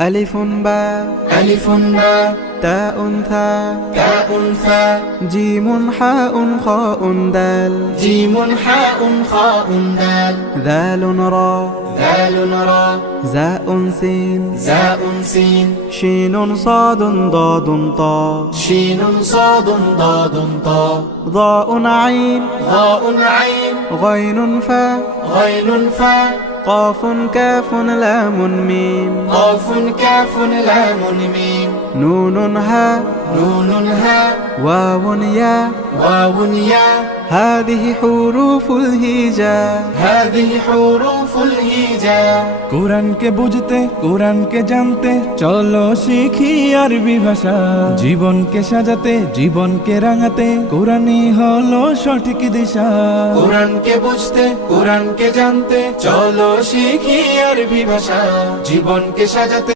ألف باء ألف باء تاء ثاء تاء ثاء جيم حاء خاء دال جيم حاء خاء دال ذال راء ذال راء زاء سين زاء سين شين صاد ضاد طاء شين صاد ضاد طاء ضاء عين ضاء عين غين فاء غين فاء قاف كاف لام ميم قاف كاف لام ميم نون هاء نون هاء واو ياء واو ياء هذه حروف الهجاء هذه حروف الهجاء কোরআনকে বুঝতে কোরআনকে জানতে চলো শিখি আরবি ভাষা জীবনকে সাজাতে জীবনকে রাঙাতে কোরআনই হলো সঠিক দিশা কোরআনকে বুঝতে কোরআনকে জানতে চলো শিখি আরবি ভাষা জীবনকে সাজাতে